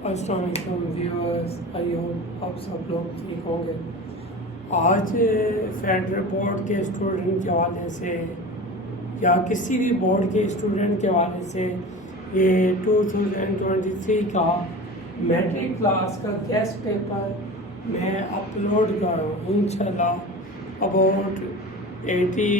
अस्सलाम वालेकुम viewers, I hope आप सब लोग ठीक होंगे। आज फेडरल बोर्ड के स्टूडेंट के हवाले से या किसी भी बोर्ड के स्टूडेंट के हवाले से ये 2023 का मैट्रिक क्लास का गेस्ट पेपर मैं अपलोड कर रहा हूँ। इंशाल्लाह अबाउट 80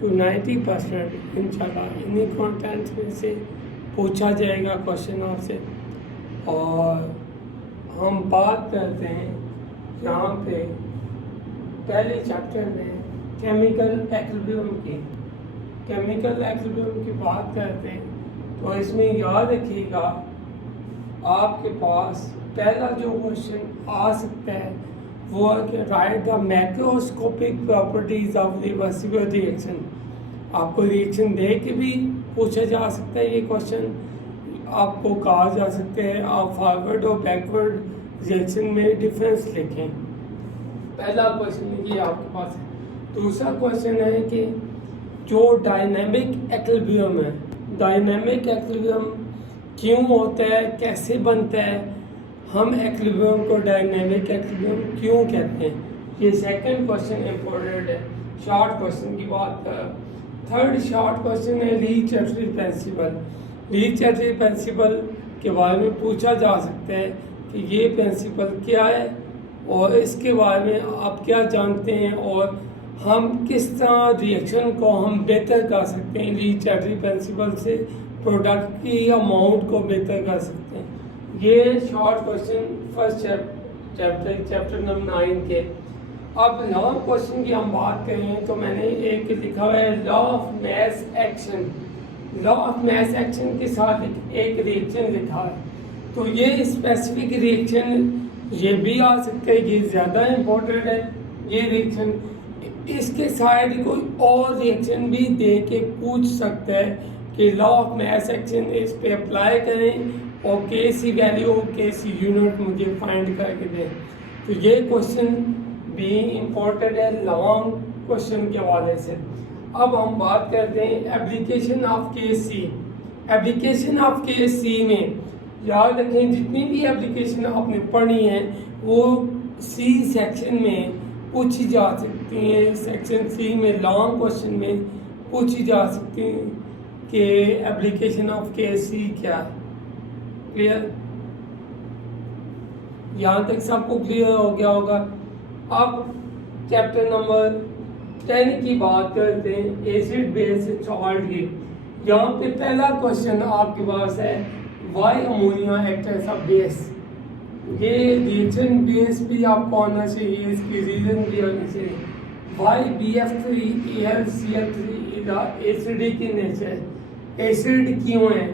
to 90% इंशाल्लाह इन्हीं कंटेंट में से पूछा जाएगा क्वेश्चन आपसे। और हम बात करते हैं यहाँ पे पहले चैप्टर में केमिकल एक्विलिब्रियम की बात करते हैं। तो इसमें याद रखिएगा आपके पास पहला जो क्वेश्चन आ सकता है वो है कि right the macroscopic properties of reversible reaction. आपको रिएक्शन दे के भी पूछा जा सकता है ये क्वेश्चन। आपको कहा जा सकता है आप फॉरवर्ड और बैकवर्ड रिएक्शन में डिफरेंस लिखें। पहला क्वेश्चन ये आपके पास है। दूसरा क्वेश्चन है कि जो डायनामिक एक्विलिब्रियम है, डायनामिक एक्विलिब्रियम क्यों होता है, कैसे बनता है, हम एक्विलिब्रियम को डायनामिक एक्विलिब्रियम क्यों कहते हैं, ये सेकंड क्वेश्चन इम्पोर्टेंट है। शॉर्ट क्वेश्चन की बात कर। थर्ड शॉर्ट क्वेश्चन है ली-चैटर्जी प्रिंसिपल। ली-चैटर्जी प्रिंसिपल के बारे में पूछा जा सकता है कि ये प्रिंसिपल क्या है और इसके बारे में आप क्या जानते हैं और हम किस तरह रिएक्शन को हम बेहतर कर सकते हैं। ली-चैटर्जी प्रिंसिपल से प्रोडक्ट की अमाउंट को बेहतर कर सकते हैं। ये short question first chapter number 9 के। अब लॉन्ग क्वेश्चन की हम बात करें तो मैंने एक लिखा हुआ है law of mass action. Law of mass action के साथ एक रिएक्शन लिखा है। तो ये स्पेसिफिक रिएक्शन ये भी आ सकता है, ये ज़्यादा इम्पोर्टेंट है ये रिएक्शन। इसके साइड कोई और रिएक्शन भी दे के पूछ सकता है कि लॉ ऑफ मैस एक्शन इस पे अप्लाई करें और के सी वैल्यू के सी यूनिट मुझे फाइंड करके दें। तो ये क्वेश्चन भी इम्पोर्टेंट है लॉन्ग क्वेश्चन के हवाले से। अब हम बात करते हैं एप्लीकेशन ऑफ के सी। एप्लीकेशन ऑफ के सी में याद रखें जितनी भी एप्लीकेशन आपने पढ़ी हैं वो सी सेक्शन में पूछी जा सकती हैं। सेक्शन सी में लॉन्ग क्वेश्चन में पूछी जा सकती हैं कि एप्लीकेशन ऑफ के सी क्या है। क्लियर? यहाँ तक सबको क्लियर हो गया होगा। अब चैप्टर नंबर 10 की बात करते हैं एसिड बेस सॉल्ट की। यहाँ पे पहला क्वेश्चन आपके पास है why ammonia act as a base. ये रिएक्शन बेस भी आपको आना चाहिए, इसकी रीजन भी आनी चाहिए। Why BF3AlCl3 is acidic in nature. Acid क्यों है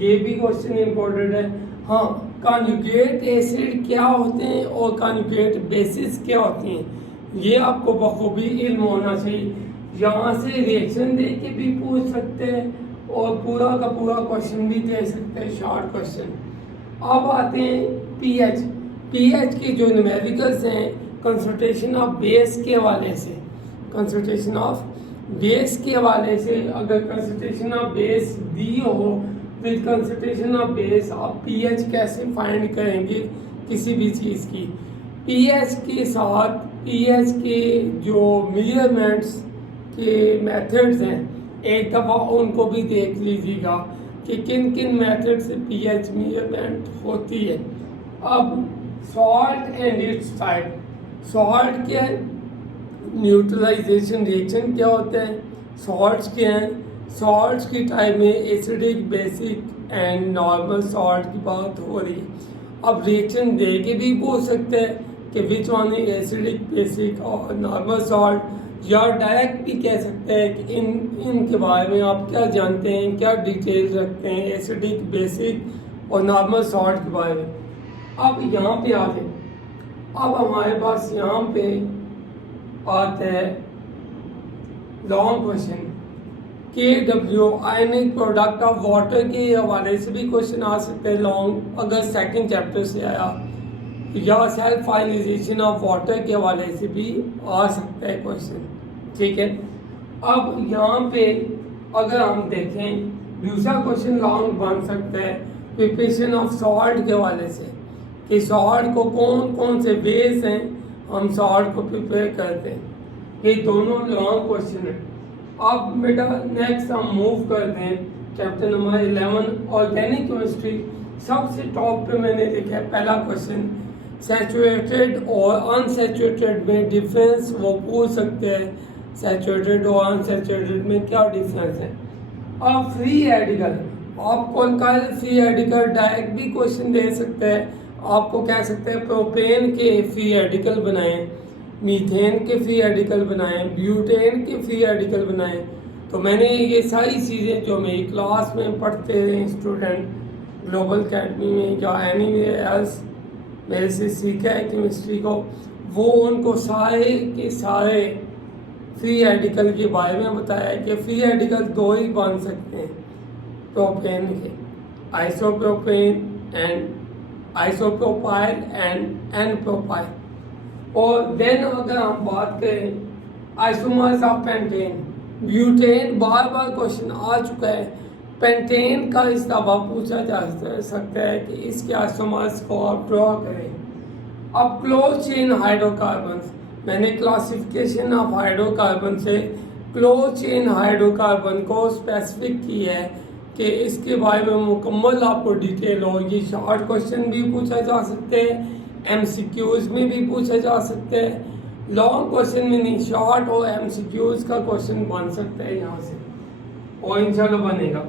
ये भी क्वेश्चन इम्पोर्टेंट है। हाँ, कॉन्जुगेट एसिड क्या होते हैं और कॉन्जुगेट बेसिस क्या होती हैं ये आपको बखूबी इल्म होना चाहिए। यहाँ से रिएक्शन दे के भी पूछ सकते हैं और पूरा का पूरा क्वेश्चन भी दे सकते हैं, शॉर्ट क्वेश्चन। अब आते हैं पीएच। पीएच की जो न्यूमेरिकल्स हैं कंसंट्रेशन ऑफ बेस के हवाले से, कंसंट्रेशन ऑफ बेस के हवाले से अगर कंसंट्रेशन ऑफ बेस दी हो विद कंसंट्रेशन ऑफ बेस आप पीएच कैसे फाइंड करेंगे किसी भी चीज़ की। पीएच के साथ पीएच के जो मेजरमेंट्स के मेथड्स हैं एक दफ़ा उनको भी देख लीजिएगा कि किन किन मेथड से पीएच मेजरमेंट होती है। अब salt and it's type. Salt क्या है, न्यूट्रलाइजेशन रिएक्शन क्या होता है, सॉल्ट्स क्या हैं, सॉल्ट्स की टाइप में acidic, basic and normal salt की बात हो रही है। अब रिएक्शन दे के भी पूछ सकते हैं कि which one is acidic, basic और नॉर्मल सॉल्ट, या डायरेक्ट भी कह सकते हैं कि इनके बारे में आप क्या जानते हैं, क्या डिटेल्स रखते हैं एसिडिक, बेसिक और नॉर्मल सॉल्ट के बारे में। अब यहाँ पे आते हैं। अब हमारे पास यहाँ पे आता है long question KW ionic product of water के हवाले से भी क्वेश्चन आ सकते हैं लॉन्ग, अगर सेकंड चैप्टर से आया, या सेल्फ आयनाइजेशन ऑफ वाटर के हवाले से भी आ सकता है क्वेश्चन। ठीक है, अब यहाँ पे अगर हम देखें दूसरा क्वेश्चन लॉन्ग बन सकता है प्रिपरेशन ऑफ सॉल्ट के हवाले से कि सॉल्ट को कौन कौन से वेज हैं हम सॉल्ट को प्रिपेयर करते हैं। ये दोनों लॉन्ग क्वेश्चन है। अब बेटा नेक्स्ट हम मूव करते हैं चैप्टर नंबर 11 ऑर्गेनिक केमिस्ट्री। सबसे टॉप पे मैंने लिखा है पहला क्वेश्चन, सैचुरेटेड और अनसैचुरेटेड में डिफरेंस वो पूछ सकते हैं, सैचुरेटेड और अनसैचुरेटेड में क्या डिफरेंस है। अब फ्री रेडिकल, आपको फ्री रेडिकल डायरेक्ट भी क्वेश्चन दे सकते हैं, आपको कह सकते हैं प्रोपेन के फ्री रेडिकल बनाएं, मीथेन के फ्री रेडिकल बनाएं, ब्यूटेन के फ्री रेडिकल बनाएं। तो मैंने ये सारी चीज़ें जो मेरी क्लास में पढ़ते हैं स्टूडेंट ग्लोबल अकेडमी में या एनीवेयर एल्स मेरे से सीखा है केमिस्ट्री को, वो उनको सारे के सारे फ्री रेडिकल के बारे में बताया है कि फ्री रेडिकल दो ही बन सकते हैं प्रोपेन के, isopropane and isopropyl and n propyl. और देन अगर हम बात करें आइसोमर्स ऑफ पेंटेन, ब्यूटेन बार बार क्वेश्चन आ चुका है, पेंटेन का इस दफा पूछा जा सकता है कि इसके आइसोमर्स को आप ड्रॉ करें। अब क्लोज चेन हाइड्रोकार्बन, मैंने क्लासिफिकेशन ऑफ हाइड्रोकार्बन से क्लोज चेन हाइड्रोकार्बन को स्पेसिफिक किया है कि इसके बारे में मुकम्मल आपको डिटेल हो। ये शॉर्ट क्वेश्चन भी पूछा जा सकते हैं, एमसीक्यूज में भी पूछा जा सकते हैं, लॉन्ग क्वेश्चन में नहीं, शॉर्ट और एमसीक्यूज का क्वेश्चन बन सकता है यहाँ से और इंशाल्लाह बनेगा।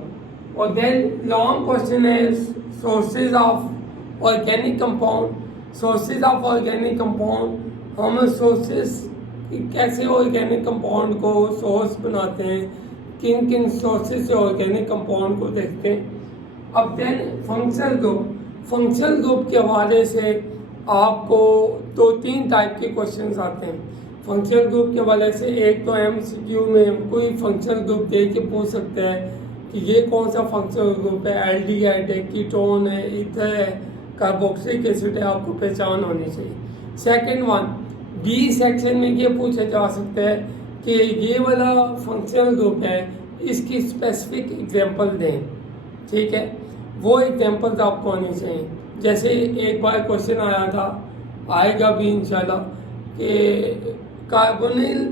और देन लॉन्ग क्वेश्चन है sources of organic compound, sources of organic compound, हम सोर्सेज कैसे ऑर्गेनिक कंपाउंड को सोर्स बनाते हैं, किन किन सोर्सेज से ऑर्गेनिक कंपाउंड को देखते हैं। अब then functional group, functional group के हवाले से आपको 2-3 टाइप के क्वेश्चंस आते हैं फंक्शनल ग्रुप के हवाले से। एक तो एमसीक्यू में कोई फंक्शनल ग्रुप दे के पूछ सकते हैं कि ये कौन सा फंक्शनल ग्रुप है, एल्डिहाइड है, कीटोन है, ईथर है, कार्बोक्सिलिक एसिड है, आपको पहचान होनी चाहिए। सेकंड वन, बी सेक्शन में ये पूछा जा सकता है कि ये वाला फंक्शनल ग्रुप है, इसकी स्पेसिफिक एग्जांपल दें, ठीक है, वो एग्जांपल्स आपको आनी चाहिए। जैसे एक बार क्वेश्चन आया था, आएगा भी इंशाल्लाह, कि carbonyl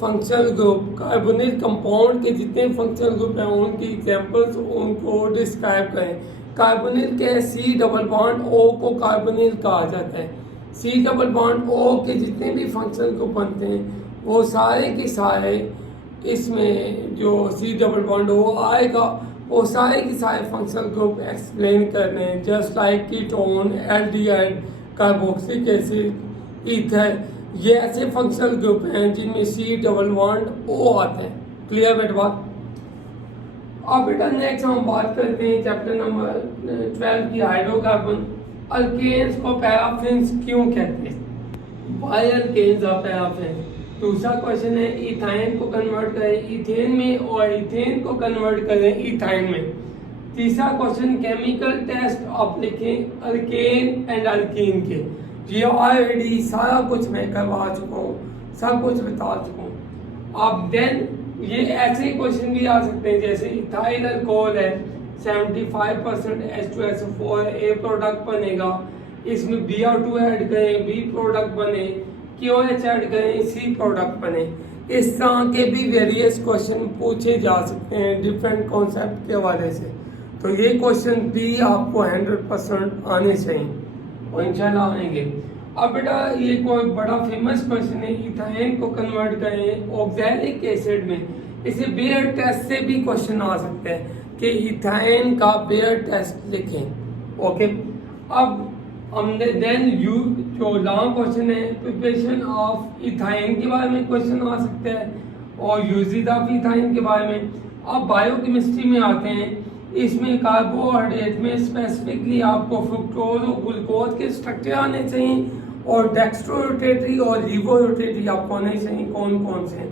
functional group, carbonyl compound के जितने फंक्शनल ग्रुप हैं उनकी एग्जांपल्स उनको डिस्क्राइब करें। कार्बोनिल के सी डबल बॉन्ड ओ को कार्बोनिल कहा जाता है। सी डबल बॉन्ड ओ के जितने भी फंक्शनल ग्रुप बनते हैं वो सारे के सारे इसमें जो सी डबल बॉन्ड ओ आएगा वो सारे के सारे फंक्शनल ग्रुप एक्सप्लेन करने हैं, just like ketone, aldehyde, carboxylic acid, ether, ये ऐसे फंक्शनल ग्रुप हैं जिनमें सी डबल बॉन्ड ओ आते हैं। क्लियर बेटा बात। अब बेटा नेक्स्ट हम बात करते हैं चैप्टर नंबर 12 की हाइड्रोकार्बन। अल्केन्स को पैराफिन्स क्यों कहते हैं, वाई अल्केन्स आर पैराफिन। दूसरा क्वेश्चन है इथाइन को कन्वर्ट करें इथेन में और इथेन को कन्वर्ट करें इथाइन में। तीसरा क्वेश्चन केमिकल टेस्ट आप लिखें अल्केन एंड अल्कीन के। ये ऑलरेडी सारा कुछ मैं करवा चुका हूँ, सब कुछ बता चुका हूँ। अब देन ये ऐसे क्वेश्चन भी आ सकते हैं जैसे इथाइल अल्कोहल है, 75% H2SO4 ए प्रोडक्ट बनेगा, इसमें Br2 ऐड करें बी प्रोडक्ट बने, QH ऐड करें सी प्रोडक्ट बने। इस तरह के भी वेरियस क्वेश्चन पूछे जा सकते हैं डिफरेंट कॉन्सेप्ट के हवाले से। तो ये क्वेश्चन भी आपको 100% आने चाहिए और इंशाल्लाह आएंगे। अब बेटा ये कोई बड़ा फेमस क्वेश्चन है, इथाइन को कन्वर्ट करें ऑक्सैलिक एसिड में। इसे बेयर टेस्ट से भी क्वेश्चन आ सकते हैं कि इथाइन का बेयर टेस्ट लिखें। ओके, अब हमने देन यू जो लॉन्ग क्वेश्चन है प्रिपरेशन ऑफ इथाइन के बारे में क्वेश्चन आ सकते हैं और यूजेज ऑफ इथाइन के बारे में। अब बायोकेमिस्ट्री में आते हैं, इसमें कार्बोहाइड्रेट में स्पेसिफिकली आपको फ्रुक्टोज और ग्लूकोज के स्ट्रक्चर आने चाहिए और डेक्स्ट्रो रोटेटरी और लीवो रोटेटरी आपको आने चाहिए कौन कौन से।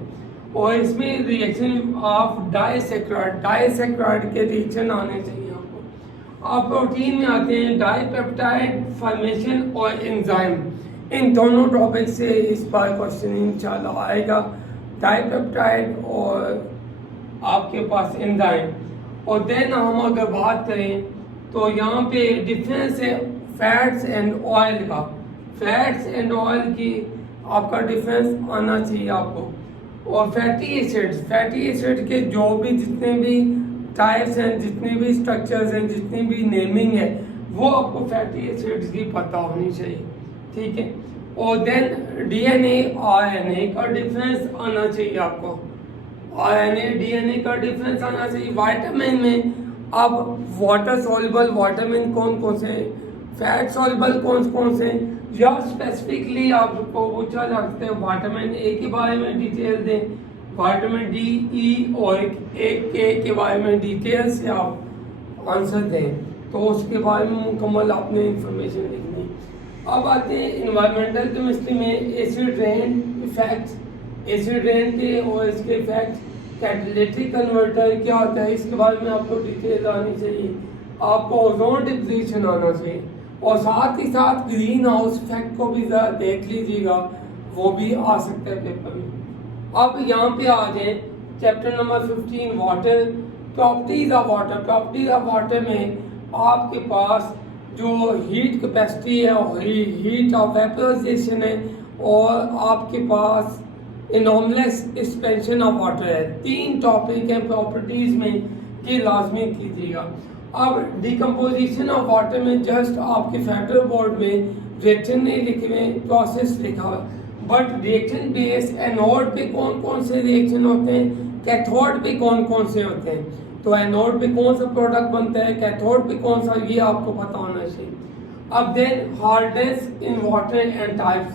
और इसमें रिएक्शन ऑफ डाइसैकराइड के रिएक्शन आने चाहिए आपको। आप प्रोटीन में आते हैं डाइपेप्टाइड फॉर्मेशन और एंजाइम, इन दोनों टॉपिक से इस बार क्वेश्चन इंशाल्लाह आएगा, डाइपेप्टाइड और आपके पास एंजाइम। और देन हम अगर बात करें तो यहाँ पे डिफरेंस है फैट्स एंड ऑयल का। फैट्स एंड ऑयल की आपका डिफरेंस आना चाहिए आपको। और फैटी एसिड्स के जो भी जितने भी टाइप्स हैं, जितने भी स्ट्रक्चर्स हैं, जितनी भी नेमिंग है, वो आपको फैटी एसिड्स की पता होनी चाहिए, ठीक है। और देन डीएनए आरएनए का डिफरेंस आना चाहिए आपको। आरएनए डीएनए का डिफरेंस आना चाहिए। विटामिन में अब वाटर सॉल्युबल विटामिन कौन कौन से, फैट सॉल्युबल कौन कौन से, या स्पेसिफिकली आपको पूछा जा सकता है विटामिन ए के बारे में डिटेल दें, विटामिन डी, ई और एक के बारे में डिटेल से आप आंसर दें, तो उसके बारे में मुकम्मल आपने इंफॉर्मेशन लिखनी। अब आते हैं इन्वायरमेंटल केमिस्ट्री में acid rain effects. Acid rain के और इसके इफेक्ट, कैटालिटिक कन्वर्टर क्या होता है इसके बारे में आपको डिटेल आनी चाहिए। आपको ओजोन डिप्लीशन आना चाहिए और साथ ही साथ ग्रीन हाउस इफेक्ट को भी ज़रा देख लीजिएगा, वो भी आ सकता है पेपर में। अब यहाँ पे आ जाए chapter number 15 water, properties of water. Properties of water में आपके पास जो हीट कैपेसिटी है और हीट ऑफ वेपराइजेशन है, और आपके पास इनॉर्मलेस एक्सपेंशन ऑफ वाटर है। 3 टॉपिक हैं प्रॉपर्टीज में, ये लाजमी कीजिएगा। अब डिकम्पोजिशन ऑफ वाटर में जस्ट आपके फेडरल बोर्ड में रिएक्शन नहीं लिखे हुए, प्रोसेस लिखा हुआ, बट रिएक्शन बेस एनोड पे कौन कौन से रिएक्शन होते हैं, कैथोड पे कौन कौन से होते हैं, तो एनोड पे कौन सा प्रोडक्ट बनता है, कैथोड पे कौन सा, ये आपको पता होना चाहिए। अब then hardness in water and types.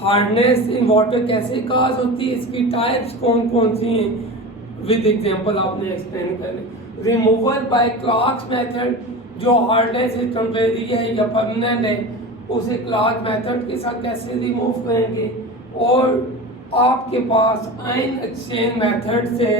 Hardness in water कैसे काज होती है, इसकी टाइप्स कौन कौन सी हैं, विद एग्जांपल आपने एक्सप्लेन कर। रिमूवल बाय क्लार्क्स मेथड, जो हार्डनेस टेम्परेरी है या परमानेंट है, उसे क्लार्क मेथड के साथ कैसे रिमूव करेंगे। और आपके पास आयन एक्सचेंज मेथड से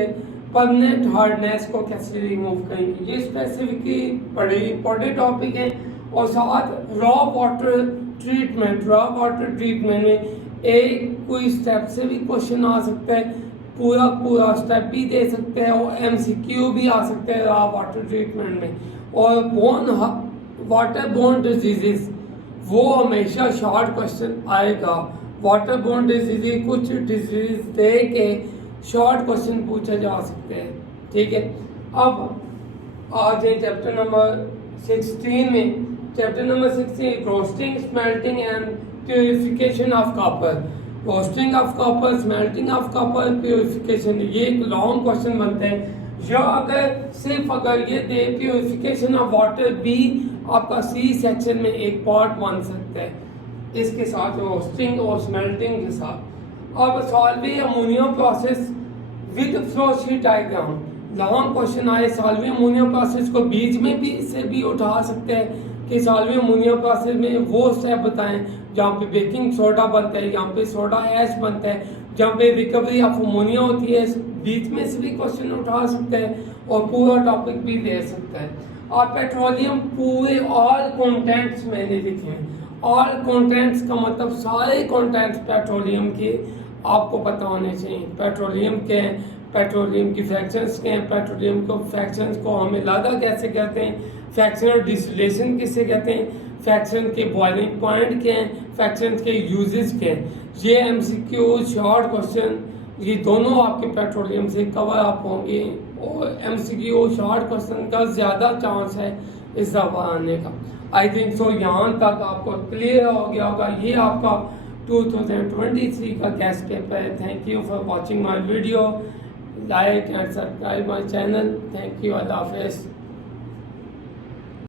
परमानेंट हार्डनेस को कैसे रिमूव करेंगे, ये स्पेसिफिकली बड़े इंपॉर्टेंट टॉपिक है। और साथ raw water treatment, raw water treatment में एक कोई स्टेप से भी क्वेश्चन आ सकता है, पूरा स्टेप भी दे सकते हैं, और एमसीक्यू भी आ सकते हैं रॉ वाटर ट्रीटमेंट में। और वाटर बोर्न डिजीजेस, वो हमेशा शॉर्ट क्वेश्चन आएगा। वाटर बोर्न डिजीज, कुछ डिजीज दे के शॉर्ट क्वेश्चन पूछे जा सकते हैं, ठीक है। अब आ जाए चैप्टर नंबर 16 में। Chapter number 16 roasting, smelting and purification of copper. Roasting of copper, smelting of copper, purification, ये एक लॉन्ग क्वेश्चन बनते हैं। या अगर ये दे प्योरिफिकेशन ऑफ वाटर भी आपका सी सेक्शन में एक पार्ट बन सकता है, इसके साथ रोस्टिंग और स्मेल्टिंग के साथ। अब solving ammonia process with flow sheet diagram, long question आए सॉल्विंग अमोनिया प्रोसेस को बीच में भी से भी उठा सकते हैं कि सॉल्विंग अमोनिया प्रोसेस में वो स्टेप बताएं जहाँ पे बेकिंग सोडा बनता है, यहाँ पे सोडा ऐश बनता है, जहाँ पे रिकवरी ऑफ अमोनिया होती है, बीच में से भी क्वेश्चन उठा सकते हैं और पूरा टॉपिक भी ले सकता है। और पेट्रोलियम पूरे ऑल कंटेंट्स मैंने लिखे हैं। ऑल कंटेंट्स का मतलब सारे कंटेंट्स पेट्रोलियम के आपको पता होने चाहिए। पेट्रोलियम के हैं, पेट्रोलियम की फ्रैक्शंस के हैं, पेट्रोलियम को फ्रैक्शंस को हम इलादा कैसे कहते हैं, फ्रैक्शनल डिस्टिलेशन किसे कहते हैं, फ्रैक्शन के बॉइलिंग पॉइंट के हैं, फ्रैक्शन के यूजेस के हैं। ये एमसीक्यू शॉर्ट क्वेश्चन ये दोनों आपके पेट्रोलियम से कवर अप होंगे, और एमसीक्यू शॉर्ट क्वेश्चन का ज़्यादा चांस है इस दफा आने का। आई थिंक सो यहाँ तक आपको क्लियर हो गया होगा। ये आपका 2023 का गेस्ट पेपर है। Thank you for watching my video, like and subscribe my channel. Thank you, अल्लाह हाफिज़।